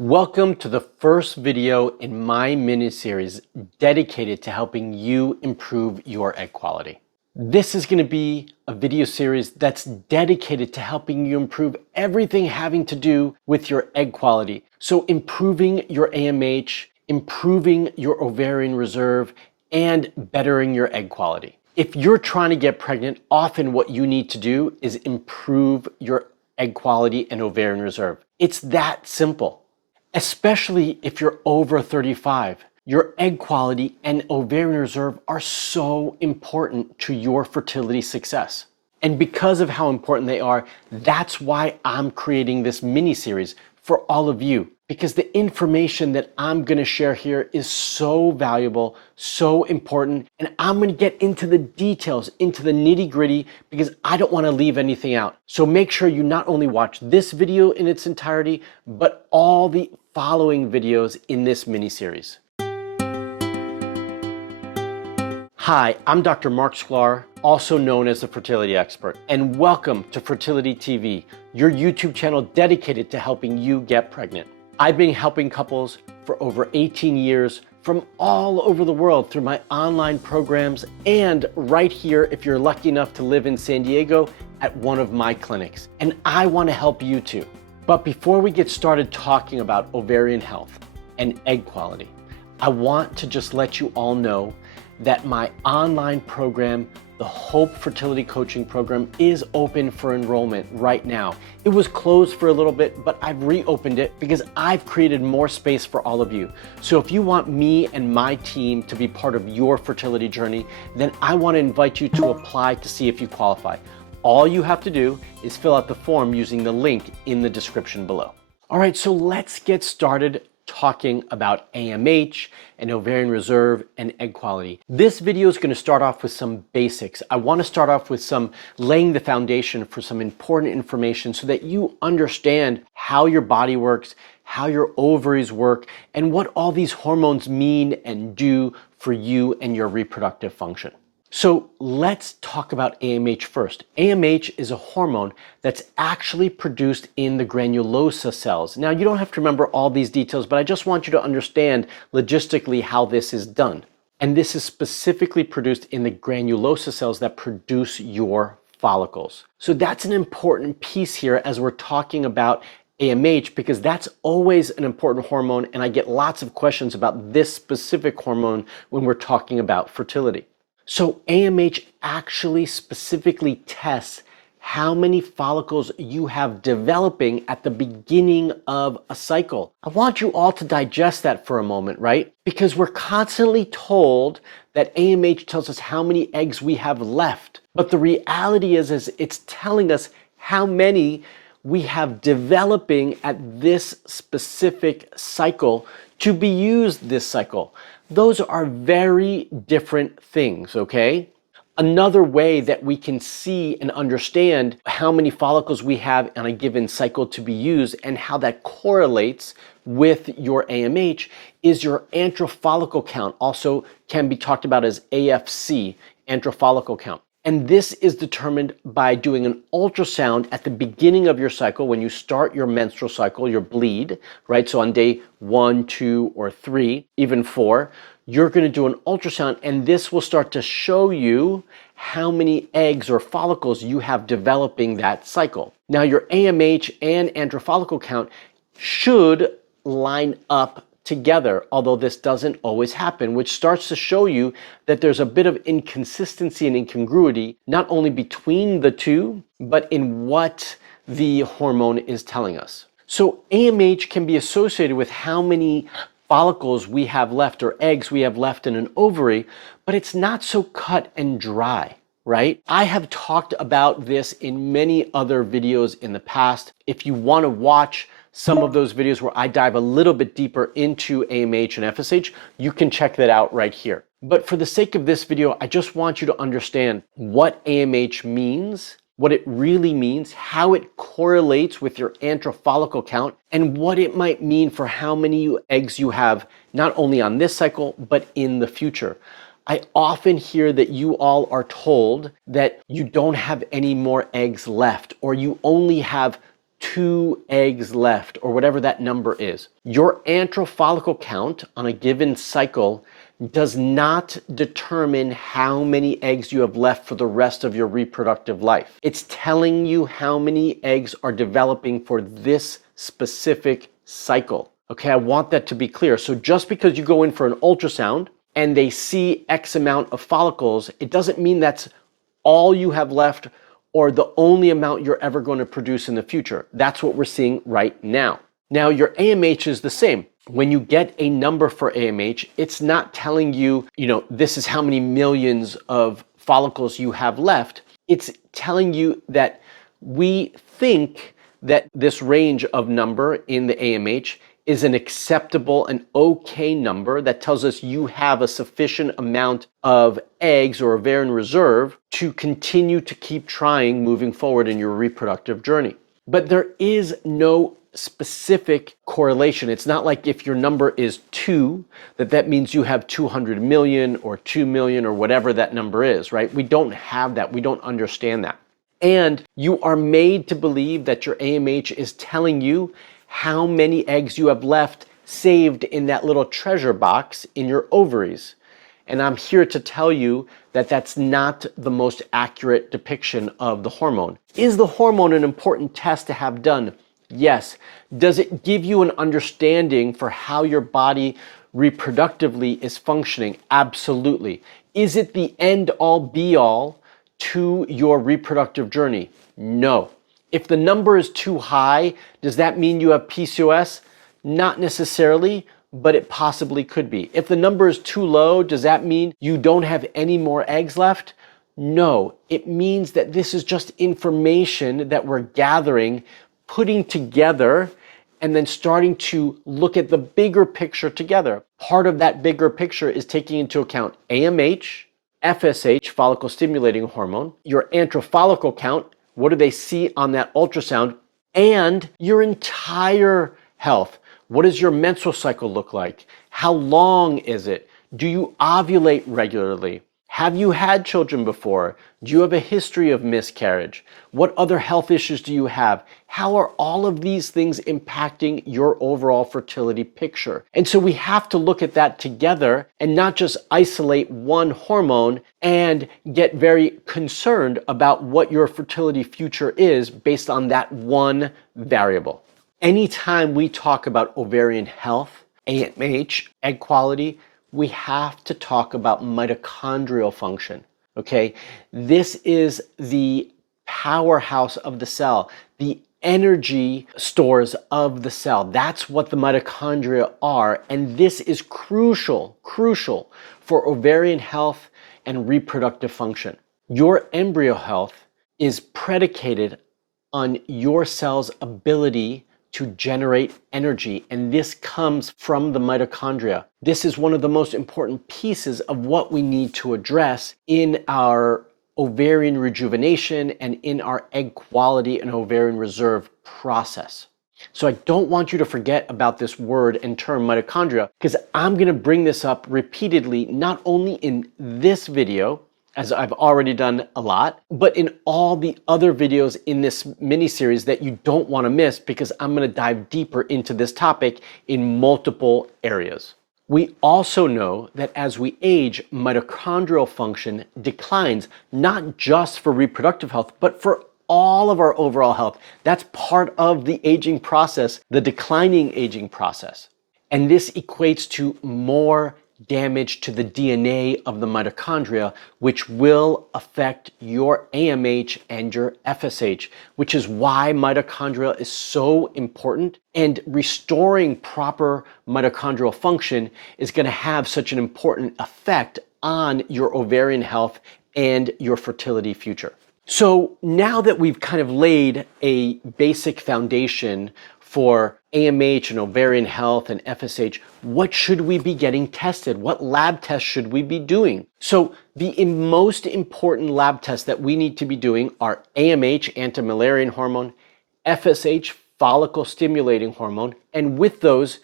Welcome to the first video in my mini-series dedicated to helping you improve your egg quality. This is going to be a video series that's dedicated to helping you improve everything having to do with your egg quality. So improving your AMH, improving your ovarian reserve, and bettering your egg quality. If you're trying to get pregnant, often what you need to do is improve your egg quality and ovarian reserve. It's that simple. Especially if you're over 35, your egg quality and ovarian reserve are so important to your fertility success. And because of how important they are, that's why I'm creating this mini-series for all of you, because the information that I'm gonna share here is so valuable, so important, and I'm gonna get into the details, into the nitty-gritty, because I don't wanna leave anything out. So make sure you not only watch this video in its entirety, but all the following videos in this mini-series. Hi, I'm Dr. Marc Sklar, also known as the Fertility Expert, and welcome to Fertility TV, your YouTube channel dedicated to helping you get pregnant. I've been helping couples for over 18 years from all over the world through my online programs and right here, if you're lucky enough to live in San Diego, at one of my clinics. And I want to help you too. But before we get started talking about ovarian health and egg quality, I want to just let you all know that my online program, the Hope Fertility Coaching Program, is open for enrollment right now. It was closed for a little bit, but I've reopened it because I've created more space for all of you. So if you want me and my team to be part of your fertility journey, then I want to invite you to apply to see if you qualify. All you have to do is fill out the form using the link in the description below. All right, so let's get started talking about AMH and ovarian reserve and egg quality. This video is going to start off with some basics. I want to start off with some laying the foundation for some important information so that you understand how your body works, how your ovaries work, and what all these hormones mean and do for you and your reproductive function. So let's talk about AMH first. AMH is a hormone that's actually produced in the granulosa cells. Now, you don't have to remember all these details, but I just want you to understand logistically how this is done. And this is specifically produced in the granulosa cells that produce your follicles. So that's an important piece here as we're talking about AMH, because that's always an important hormone, and I get lots of questions about this specific hormone when we're talking about fertility. So AMH actually specifically tests how many follicles you have developing at the beginning of a cycle. I want you all to digest that for a moment, right? Because we're constantly told that AMH tells us how many eggs we have left. But the reality is it's telling us how many we have developing at this specific cycle to be used this cycle. Those are very different things, okay? Another way that we can see and understand how many follicles we have on a given cycle to be used and how that correlates with your AMH is your antral follicle count, also can be talked about as AFC, antral follicle count. And this is determined by doing an ultrasound at the beginning of your cycle when you start your menstrual cycle, your bleed, right? So on day 1, 2, or 3, even 4, you're going to do an ultrasound, and this will start to show you how many eggs or follicles you have developing that cycle. Now, your AMH and antral follicle count should line up together, although this doesn't always happen, which starts to show you that there's a bit of inconsistency and incongruity, not only between the two, but in what the hormone is telling us. So AMH can be associated with how many follicles we have left or eggs we have left in an ovary, but it's not so cut and dry, right? I have talked about this in many other videos in the past. If you want to watch some of those videos where I dive a little bit deeper into AMH and FSH, you can check that out right here. But for the sake of this video, I just want you to understand what AMH means, what it really means, how it correlates with your antral follicle count, and what it might mean for how many eggs you have, not only on this cycle, but in the future. I often hear that you all are told that you don't have any more eggs left, or you only have 2 eggs left, or whatever that number is. Your antral follicle count on a given cycle does not determine how many eggs you have left for the rest of your reproductive life. It's telling you how many eggs are developing for this specific cycle. Okay, I want that to be clear. So just because you go in for an ultrasound and they see X amount of follicles, it doesn't mean that's all you have left or the only amount you're ever going to produce in the future. That's what we're seeing right now. Now, your AMH is the same. When you get a number for AMH, it's not telling you, this is how many millions of follicles you have left. It's telling you that we think that this range of number in the AMH is an acceptable and okay number that tells us you have a sufficient amount of eggs or ovarian reserve to continue to keep trying moving forward in your reproductive journey. But there is no specific correlation. It's not like if your number is 2, that means you have 200 million or 2 million or whatever that number is, right? We don't have that. We don't understand that. And you are made to believe that your AMH is telling you how many eggs you have left saved in that little treasure box in your ovaries. And I'm here to tell you that that's not the most accurate depiction of the hormone. Is the hormone an important test to have done? Yes. Does it give you an understanding for how your body reproductively is functioning? Absolutely. Is it the end all be all to your reproductive journey? No. If the number is too high, does that mean you have PCOS? Not necessarily, but it possibly could be. If the number is too low, does that mean you don't have any more eggs left? No. It means that this is just information that we're gathering, putting together, and then starting to look at the bigger picture together. Part of that bigger picture is taking into account AMH, FSH, follicle stimulating hormone, your antral follicle count, what do they see on that ultrasound, and your entire health. What does your menstrual cycle look like? How long is it? Do you ovulate regularly? Have you had children before? Do you have a history of miscarriage? What other health issues do you have? How are all of these things impacting your overall fertility picture? And so we have to look at that together and not just isolate one hormone and get very concerned about what your fertility future is based on that one variable. Anytime we talk about ovarian health, AMH, egg quality, we have to talk about mitochondrial function, okay? This is the powerhouse of the cell, the energy stores of the cell. That's what the mitochondria are, and this is crucial for ovarian health and reproductive function. Your embryo health is predicated on your cell's ability to generate energy, and this comes from the mitochondria. This is one of the most important pieces of what we need to address in our ovarian rejuvenation and in our egg quality and ovarian reserve process. So I don't want you to forget about this word and term mitochondria, because I'm going to bring this up repeatedly, not only in this video, as I've already done a lot, but in all the other videos in this mini-series that you don't want to miss, because I'm going to dive deeper into this topic in multiple areas. We also know that as we age, mitochondrial function declines, not just for reproductive health, but for all of our overall health. That's part of the aging process, the declining aging process. And this equates to more damage to the DNA of the mitochondria, which will affect your AMH and your FSH, which is why mitochondria is so important. And restoring proper mitochondrial function is going to have such an important effect on your ovarian health and your fertility future. So now that we've kind of laid a basic foundation for AMH and ovarian health and FSH, what should we be getting tested? What lab tests should we be doing? So the most important lab tests that we need to be doing are AMH, anti-Müllerian hormone, FSH, follicle stimulating hormone, and with those,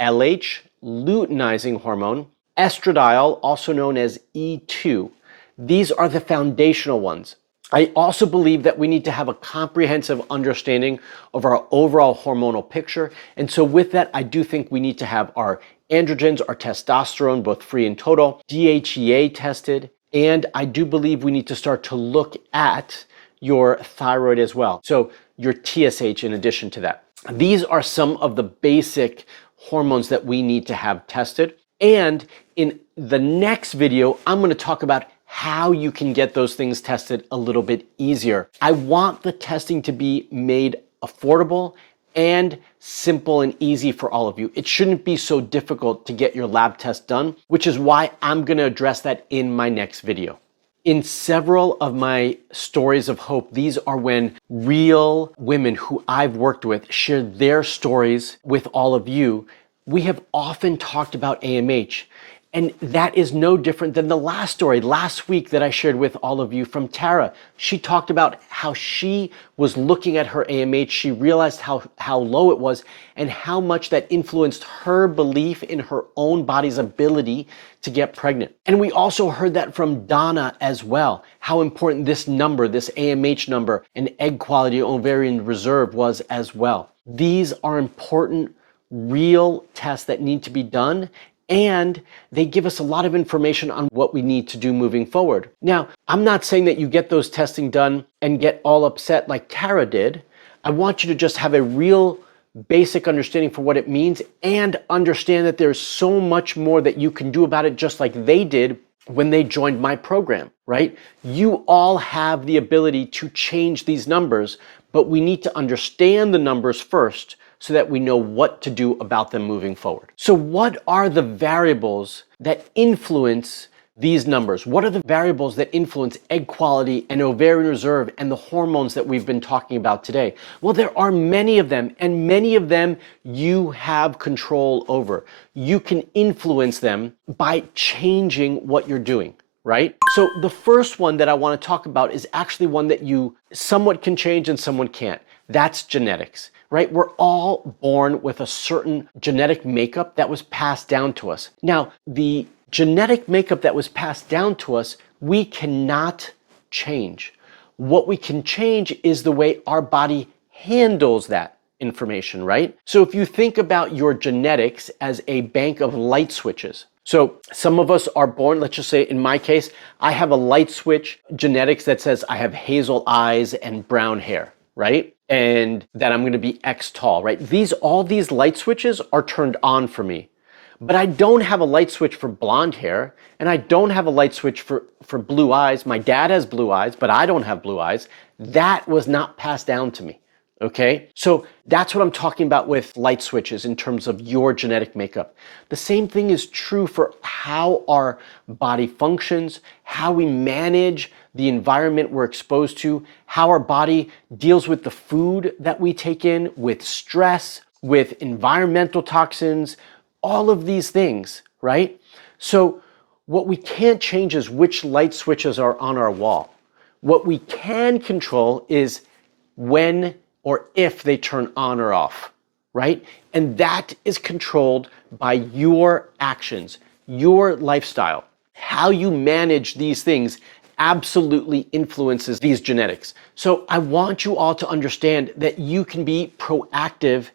LH, luteinizing hormone, estradiol, also known as E2. These are the foundational ones. I also believe that we need to have a comprehensive understanding of our overall hormonal picture. And so with that, I do think we need to have our androgens, our testosterone, both free and total, DHEA tested. And I do believe we need to start to look at your thyroid as well. So your TSH in addition to that. These are some of the basic hormones that we need to have tested. And in the next video, I'm going to talk about how you can get those things tested a little bit easier. I want the testing to be made affordable and simple and easy for all of you. It shouldn't be so difficult to get your lab test done, which is why I'm going to address that in my next video. In several of my stories of hope, these are when real women who I've worked with share their stories with all of you. We have often talked about AMH, and that is no different than the last story last week that I shared with all of you from Tara. She talked about how she was looking at her AMH. She realized how low it was and how much that influenced her belief in her own body's ability to get pregnant. And we also heard that from Donna as well, how important this number, this AMH number, and egg quality ovarian reserve was as well. These are important real tests that need to be done, and they give us a lot of information on what we need to do moving forward. Now, I'm not saying that you get those testing done and get all upset like Tara did. I want you to just have a real basic understanding for what it means and understand that there's so much more that you can do about it, just like they did when they joined my program, right? You all have the ability to change these numbers, but we need to understand the numbers first so that we know what to do about them moving forward. So what are the variables that influence these numbers? What are the variables that influence egg quality and ovarian reserve and the hormones that we've been talking about today? Well, there are many of them, and many of them you have control over. You can influence them by changing what you're doing, right? So the first one that I want to talk about is actually one that you somewhat can change and someone can't. That's genetics, right? We're all born with a certain genetic makeup that was passed down to us. Now, the genetic makeup that was passed down to us, we cannot change. What we can change is the way our body handles that information, right? So if you think about your genetics as a bank of light switches, so some of us are born, let's just say in my case, I have a light switch genetics that says I have hazel eyes and brown hair, right? And that I'm going to be X tall, right? All these light switches are turned on for me. But I don't have a light switch for blonde hair, and I don't have a light switch for blue eyes. My dad has blue eyes, but I don't have blue eyes. That was not passed down to me, okay? So that's what I'm talking about with light switches in terms of your genetic makeup. The same thing is true for how our body functions, how we manage the environment we're exposed to, how our body deals with the food that we take in, with stress, with environmental toxins, all of these things, right? So what we can't change is which light switches are on our wall. What we can control is when or if they turn on or off, right? And that is controlled by your actions, your lifestyle. How you manage these things absolutely influences these genetics. So I want you all to understand that you can be proactive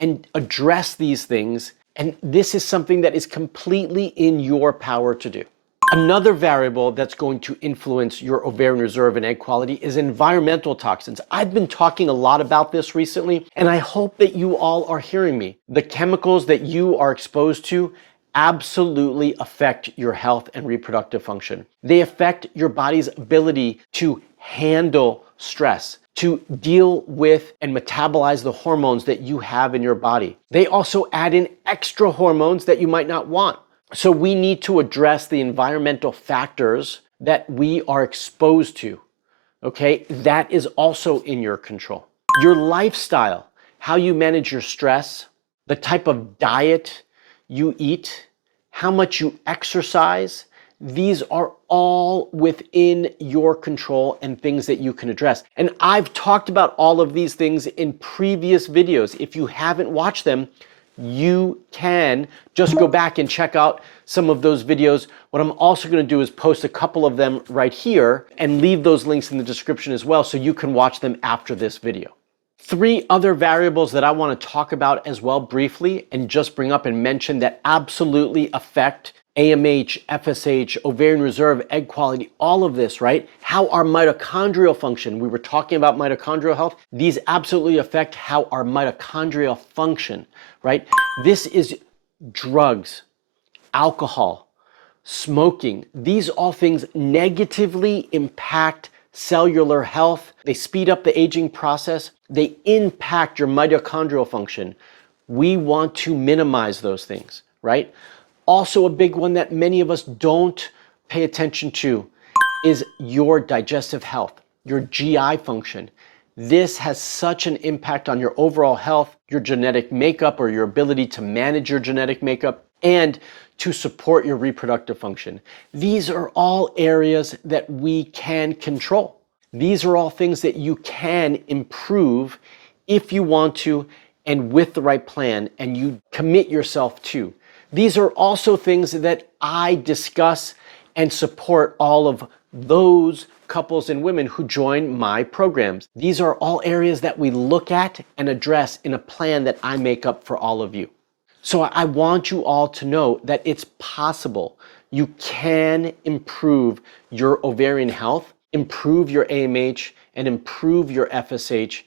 and address these things, and this is something that is completely in your power to do. Another variable that's going to influence your ovarian reserve and egg quality is environmental toxins. I've been talking a lot about this recently, and I hope that you all are hearing me. The chemicals that you are exposed to absolutely affect your health and reproductive function. They affect your body's ability to handle stress, to deal with and metabolize the hormones that you have in your body. They also add in extra hormones that you might not want. So we need to address the environmental factors that we are exposed to, okay? That is also in your control. Your lifestyle, how you manage your stress, the type of diet you eat, how much you exercise, these are all within your control and things that you can address. And I've talked about all of these things in previous videos. If you haven't watched them, you can again, just go back and check out some of those videos. What I'm also going to do is post a couple of them right here and leave those links in the description as well so you can watch them after this video. 3 other variables that I want to talk about as well briefly and just bring up and mention that absolutely affect AMH, FSH, ovarian reserve, egg quality, all of this, right? How our mitochondrial function, we were talking about mitochondrial health, these absolutely affect how our mitochondria function, right? This is drugs, alcohol, smoking. These all things negatively impact cellular health. They speed up the aging process. They impact your mitochondrial function. We want to minimize those things, right? Also, a big one that many of us don't pay attention to is your digestive health, your GI function. This has such an impact on your overall health, your genetic makeup or your ability to manage your genetic makeup, and to support your reproductive function. These are all areas that we can control. These are all things that you can improve if you want to and with the right plan and you commit yourself to. These are also things that I discuss and support all of those couples and women who join my programs. These are all areas that we look at and address in a plan that I make up for all of you. So I want you all to know that it's possible. You can improve your ovarian health, improve your AMH, and improve your FSH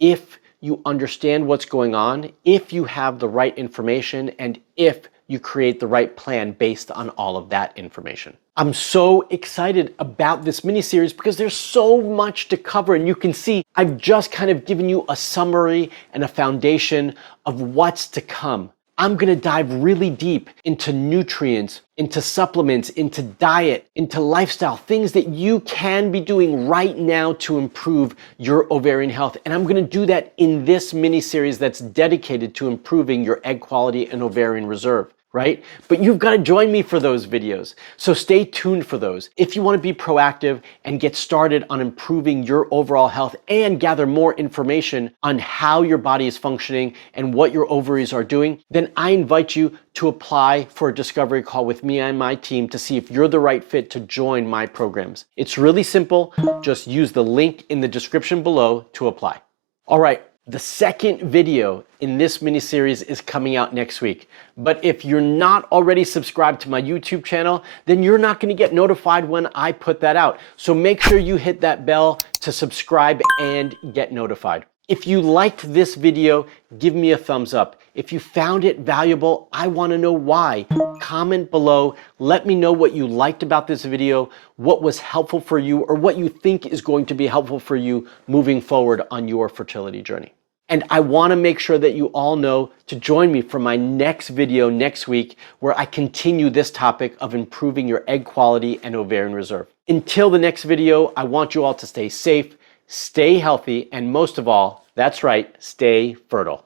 if you understand what's going on, if you have the right information, and if you create the right plan based on all of that information. I'm so excited about this mini-series because there's so much to cover, and you can see I've just kind of given you a summary and a foundation of what's to come. I'm gonna dive really deep into nutrients, into supplements, into diet, into lifestyle, things that you can be doing right now to improve your ovarian health. And I'm gonna do that in this mini-series that's dedicated to improving your egg quality and ovarian reserve, right? But you've got to join me for those videos. So stay tuned for those. If you want to be proactive and get started on improving your overall health and gather more information on how your body is functioning and what your ovaries are doing, then I invite you to apply for a discovery call with me and my team to see if you're the right fit to join my programs. It's really simple. Just use the link in the description below to apply. All right. The second video in this mini-series is coming out next week. But if you're not already subscribed to my YouTube channel, then you're not going to get notified when I put that out. So make sure you hit that bell to subscribe and get notified. If you liked this video, give me a thumbs up. If you found it valuable, I want to know why. Comment below. Let me know what you liked about this video, what was helpful for you, or what you think is going to be helpful for you moving forward on your fertility journey. And I want to make sure that you all know to join me for my next video next week, where I continue this topic of improving your egg quality and ovarian reserve. Until the next video, I want you all to stay safe, stay healthy, and most of all, that's right, stay fertile.